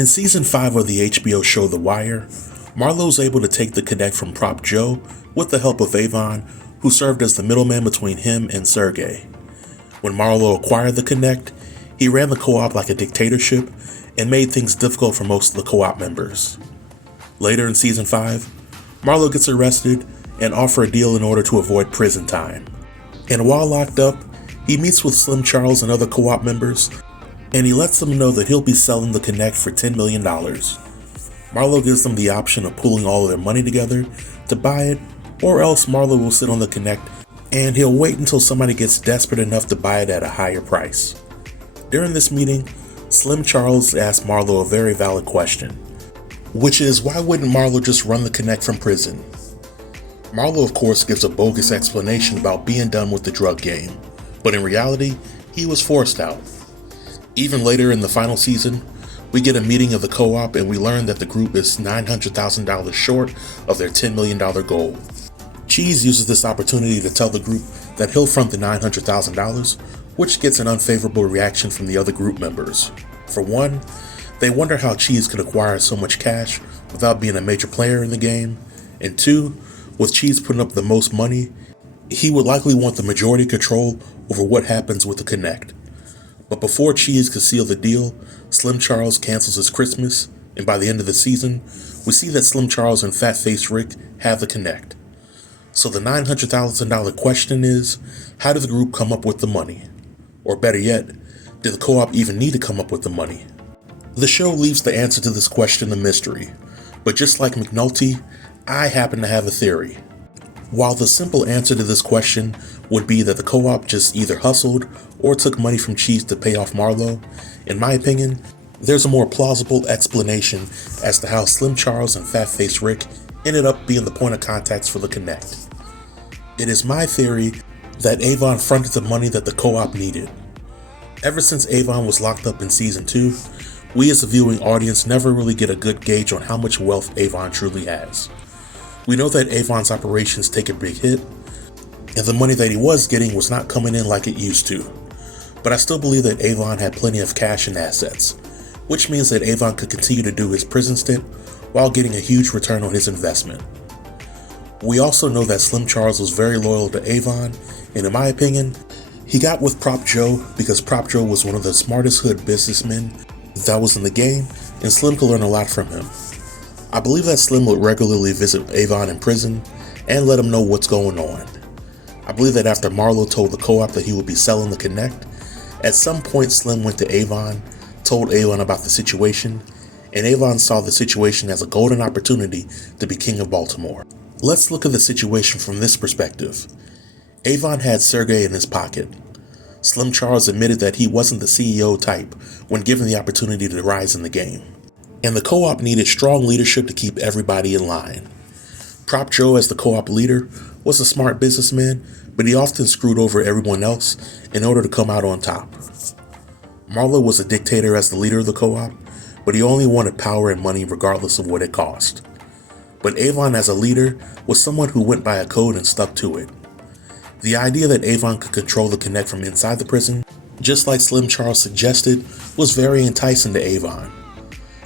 In Season 5 of the HBO show The Wire, Marlowe's able to take the Connect from Prop Joe with the help of Avon, who served as the middleman between him and Sergey. When Marlowe acquired the Connect, he ran the co-op like a dictatorship and made things difficult for most of the co-op members. Later in Season 5, Marlowe gets arrested and offered a deal in order to avoid prison time. And while locked up, he meets with Slim Charles and other co-op members, and he lets them know that he'll be selling the Connect for $10 million. Marlowe gives them the option of pooling all of their money together to buy it, or else Marlowe will sit on the Connect and he'll wait until somebody gets desperate enough to buy it at a higher price. During this meeting, Slim Charles asks Marlowe a very valid question, which is, why wouldn't Marlowe just run the Connect from prison? Marlowe, of course, gives a bogus explanation about being done with the drug game, but in reality, he was forced out. Even later in the final season, we get a meeting of the co-op and we learn that the group is $900,000 short of their $10 million goal. Cheese uses this opportunity to tell the group that he'll front the $900,000, which gets an unfavorable reaction from the other group members. For one, they wonder how Cheese could acquire so much cash without being a major player in the game, and two, with Cheese putting up the most money, he would likely want the majority control over what happens with the Connect. But before Cheese could seal the deal, Slim Charles cancels his Christmas, and by the end of the season, we see that Slim Charles and Fat Face Rick have the Connect. So the $900,000 question is, how did the group come up with the money? Or better yet, did the co-op even need to come up with the money? The show leaves the answer to this question a mystery, but just like McNulty, I happen to have a theory. While the simple answer to this question would be that the co-op just either hustled or took money from Cheese to pay off Marlowe, in my opinion, there's a more plausible explanation as to how Slim Charles and Fat Face Rick ended up being the point of contacts for the Connect. It is my theory that Avon fronted the money that the co-op needed. Ever since Avon was locked up in Season 2, we as a viewing audience never really get a good gauge on how much wealth Avon truly has. We know that Avon's operations take a big hit, and the money that he was getting was not coming in like it used to. But I still believe that Avon had plenty of cash and assets, which means that Avon could continue to do his prison stint while getting a huge return on his investment. We also know that Slim Charles was very loyal to Avon, and in my opinion, he got with Prop Joe because Prop Joe was one of the smartest hood businessmen that was in the game, and Slim could learn a lot from him. I believe that Slim would regularly visit Avon in prison and let him know what's going on. I believe that after Marlowe told the co-op that he would be selling the Connect, at some point Slim went to Avon, told Avon about the situation, and Avon saw the situation as a golden opportunity to be king of Baltimore. Let's look at the situation from this perspective. Avon had Sergey in his pocket. Slim Charles admitted that he wasn't the CEO type when given the opportunity to rise in the game. And the co-op needed strong leadership to keep everybody in line. Prop Joe, as the co-op leader, was a smart businessman, but he often screwed over everyone else in order to come out on top. Marlowe was a dictator as the leader of the co-op, but he only wanted power and money regardless of what it cost. But Avon as a leader was someone who went by a code and stuck to it. The idea that Avon could control the Connect from inside the prison, just like Slim Charles suggested, was very enticing to Avon.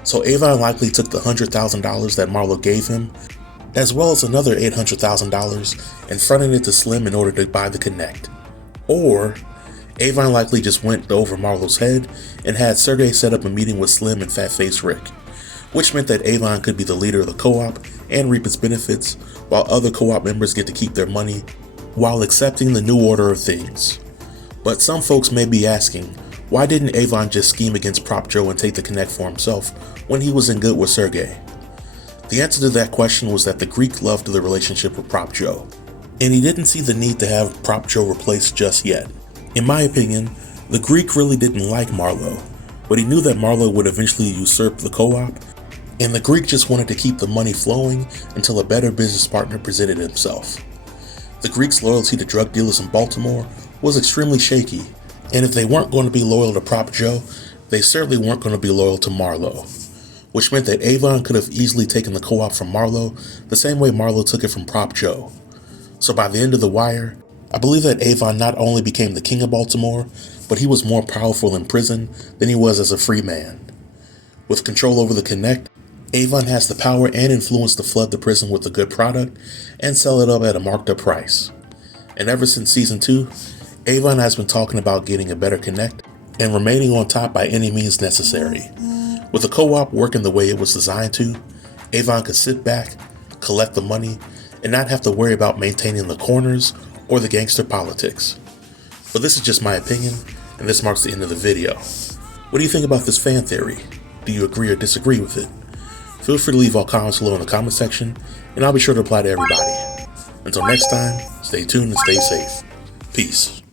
So Avon likely took the $100,000 that Marlowe gave him, as well as another $800,000, and fronted it to Slim in order to buy the Connect. Or Avon likely just went over Marlowe's head and had Sergey set up a meeting with Slim and Fat Face Rick, which meant that Avon could be the leader of the co-op and reap its benefits, while other co-op members get to keep their money while accepting the new order of things. But some folks may be asking, why didn't Avon just scheme against Prop Joe and take the Connect for himself when he was in good with Sergey? The answer to that question was that the Greek loved the relationship with Prop Joe, and he didn't see the need to have Prop Joe replaced just yet. In my opinion, the Greek really didn't like Marlowe, but he knew that Marlowe would eventually usurp the co-op, and the Greek just wanted to keep the money flowing until a better business partner presented himself. The Greek's loyalty to drug dealers in Baltimore was extremely shaky, and if they weren't going to be loyal to Prop Joe, they certainly weren't going to be loyal to Marlowe, which meant that Avon could have easily taken the co-op from Marlowe the same way Marlowe took it from Prop Joe. So by the end of The Wire, I believe that Avon not only became the king of Baltimore, but he was more powerful in prison than he was as a free man. With control over the Connect, Avon has the power and influence to flood the prison with a good product and sell it up at a marked up price. And ever since season 2, Avon has been talking about getting a better Connect and remaining on top by any means necessary. With the co-op working the way it was designed to, Avon could sit back, collect the money, and not have to worry about maintaining the corners or the gangster politics. But this is just my opinion, and this marks the end of the video. What do you think about this fan theory? Do you agree or disagree with it? Feel free to leave all comments below in the comment section, and I'll be sure to reply to everybody. Until next time, stay tuned and stay safe. Peace.